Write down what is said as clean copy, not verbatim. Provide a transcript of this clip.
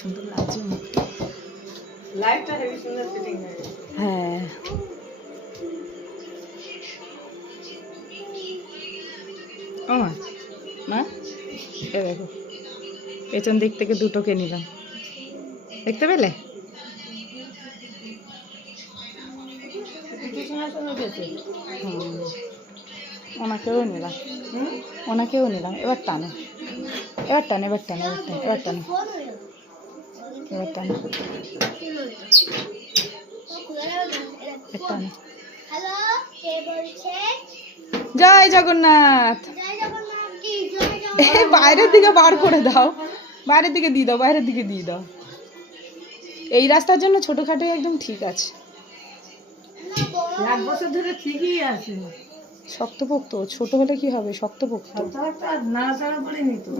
সুন্দর লাগছে মুখটা। লাইটটা হেভি সুন্দর ফিটিং হয়ে গেছে। হ্যাঁ ও মা, মা এ দেখো পেছন দিক থেকে দুটোকে নিলাম, দেখতে পেলে? কিছু সময় সময় গেছে। ওনাকেও নিলাম, ওনাকেও নিলাম। এবার টানো, এবার টানো, এবার টানো, এবার টানো, এবার টানো, এবার টানো। জয় জগন্নাথ। এই বাইরের দিকে বার করে দাও, বাইরের দিকে দিয়ে দাও, বাইরের দিকে দিয়ে দাও। এই রাস্তার জন্য ছোটখাটো একদম ঠিক আছে। 1 বছর ধরে ঠিকই আছে। শক্তপোক্ত ছোট হলে কি হবে, শক্তপোক্ত। নাড়াচাড়া করিনি তো।